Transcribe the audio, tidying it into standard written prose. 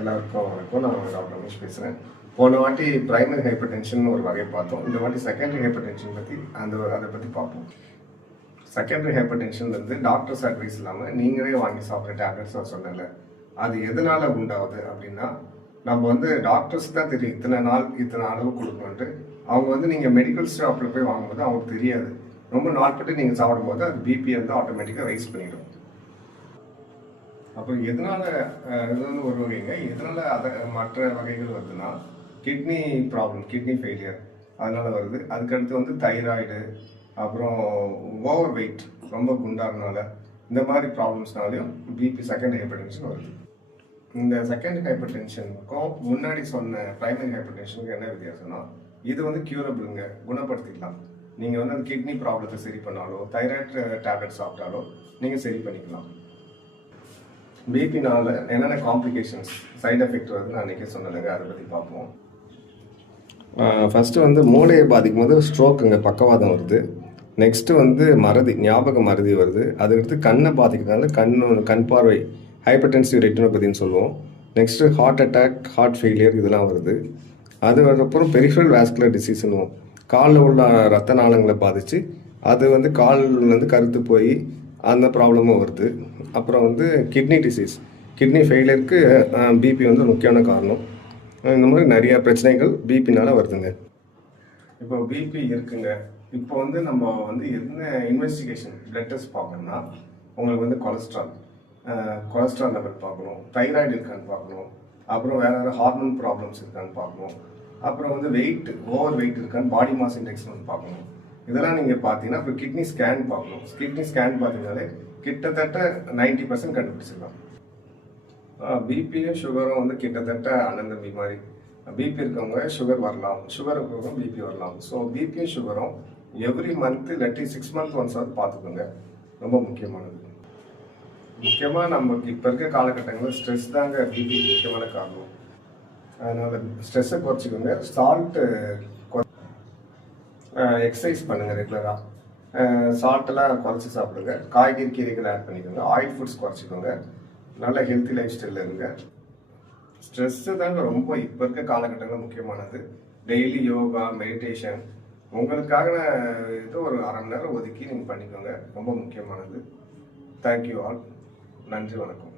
எல்லாருக்கும் வணக்கம். நான் டாக்டர் ரமேஷ் பேசுகிறேன். போன வாட்டி பிரைமரி ஹைப்பர் டென்ஷன் ஒரு வகை பார்த்தோம். இந்த வாட்டி செகண்டரி ஹைப்பர் டென்ஷன் பற்றி அதை பற்றி பார்ப்போம். செகண்டரி ஹைப்பர் டென்ஷன்லேருந்து டாக்டர்ஸ் அட்வைஸ் இல்லாமல் நீங்களே வாங்கி சாப்பிட்ற டேப்லெட்ஸ் நான் சொன்னல, அது எதனால் உண்டாகுது அப்படின்னா, நம்ம டாக்டர்ஸ் தான் தெரியும் இத்தனை நாள் இத்தனை அளவு கொடுக்கணுன்ட்டு. அவங்க நீங்கள் மெடிக்கல் ஷாப்பில் போய் வாங்கும்போது அவங்களுக்கு தெரியாது. ரொம்ப நாட்பட்டு நீங்கள் சாப்பிடும்போது அது பிபி ஆட்டோமேட்டிக்காக ரைஸ் பண்ணிடும். அப்போ எதனால இது ஒரு வகைங்க, எதனால மற்ற வகைகள் வருதுன்னா, கிட்னி ப்ராப்ளம், கிட்னி ஃபெயிலியர் அதனால வருது. அதுக்கடுத்து தைராய்டு, அப்புறம் ஓவர் வெயிட், ரொம்ப குண்டாகிறதுனால, இந்த மாதிரி ப்ராப்ளம்ஸ்னாலையும் பிபி செகண்ட் ஹைப்பர் டென்ஷன் வருது. இந்த செகண்ட் ஹைப்பர் டென்ஷனுக்கும் முன்னாடி சொன்ன பிரைமரி ஹைப்பர் டென்ஷனுக்கு என்ன வித்தியாசம்னா, இது கியூரபிளுங்க, குணப்படுத்திக்கலாம். நீங்கள் அந்த கிட்னி ப்ராப்ளத்தை சரி பண்ணாலோ, தைராய்டு டேப்லெட் சாப்பிட்டாலோ நீங்கள் சரி பண்ணிக்கலாம். பிபினால என்னென்ன காம்ப்ளிகேஷன்ஸ், சைட் எஃபெக்ட் வருது நான் அன்றைக்கே சொன்னதுங்க, அதை பற்றி பார்ப்போம். ஃபஸ்ட்டு மூளையை பாதிக்கும் போது ஸ்ட்ரோக்குங்க, பக்கவாதம் வருது. நெக்ஸ்ட்டு மறதி, ஞாபக மறதி வருது. அதுக்கடுத்து கண்ணை பாதிக்கிறதுனால கண் பார்வை, ஹைப்பர்டென்சிவ் ரெட்டினோபதின்னு சொல்லுவோம். Next heart attack, heart failure இதெல்லாம் வருது. அதுக்கப்புறம் பெரிஃபரல் வாஸ்குலர் டிசீஸ்னுவோம், காலில் உள்ள ரத்த நாளங்களை பாதித்து அது கால்லேருந்து கருத்து போய் அந்த ப்ராப்ளமும் வருது. அப்புறம் கிட்னி டிசீஸ், கிட்னி ஃபெயிலியருக்கு பிபி முக்கியமான காரணம். இந்த மாதிரி நிறையா பிரச்சனைகள் பிபினால் வருதுங்க. இப்போ பிபி இருக்குங்க. இப்போ நம்ம என்ன இன்வெஸ்டிகேஷன் பிளட் டெஸ்ட் பார்க்கணும்னா, உங்களுக்கு கொலஸ்ட்ரால் லெவல் பார்க்கணும், தைராய்டு இருக்கான்னு பார்க்கணும், அப்புறம் வேறு ஹார்மோன் ப்ராப்ளம்ஸ் இருக்கான்னு பார்க்கணும், அப்புறம் வெயிட், ஓவர் வெயிட் இருக்கான்னு பாடி மாஸ் இண்டெக்ஸ் பார்க்கணும். இதெல்லாம் நீங்கள் பார்த்தீங்கன்னா இப்போ கிட்னி ஸ்கேன் பார்க்கணும். கிட்னி ஸ்கேன் பார்த்தீங்கன்னாலே கிட்டத்தட்ட 90% கண்டுபிடிச்சிடலாம். பிபியும் சுகரும் கிட்டத்தட்ட அண்ணன் தம்பி மாதிரி. பிபி இருக்கவங்க சுகர் வரலாம், சுகர் இருக்கவங்க பிபி வரலாம். ஸோ பிபியும் சுகரும் எவ்ரி மந்த் இல்லாட்டி 6 months ஒன்ஸ் பார்த்துக்கோங்க, ரொம்ப முக்கியமானது. முக்கியமாக நமக்கு இப்போ இருக்க காலகட்டங்களில் ஸ்ட்ரெஸ் தாங்க பிபி முக்கியமான காரணம். அதனால் ஸ்ட்ரெஸ்ஸை குறைச்சிக்கோங்க. சால்ட்டு எக்ஸசைஸ் பண்ணுங்கள் ரெகுலராக. சால்ட்டெல்லாம் குறைச்சி சாப்பிடுங்க. காய்கறி கீரைகள் ஆட் பண்ணிக்கோங்க. ஆயில் ஃபுட்ஸ் குறைச்சிக்கோங்க. நல்ல ஹெல்த்தி லைஃப் ஸ்டைலில் இருங்க. ஸ்ட்ரெஸ்ஸு தாங்க ரொம்ப இப்போ இருக்க காலகட்டங்களில் முக்கியமானது. டெய்லி யோகா, மெடிடேஷன் உங்களுக்காக ஒரு அரை மணி நேரம் ஒதுக்கி நீங்கள் பண்ணிக்கோங்க, ரொம்ப முக்கியமானது. Thank you all. நன்றி, வணக்கம்.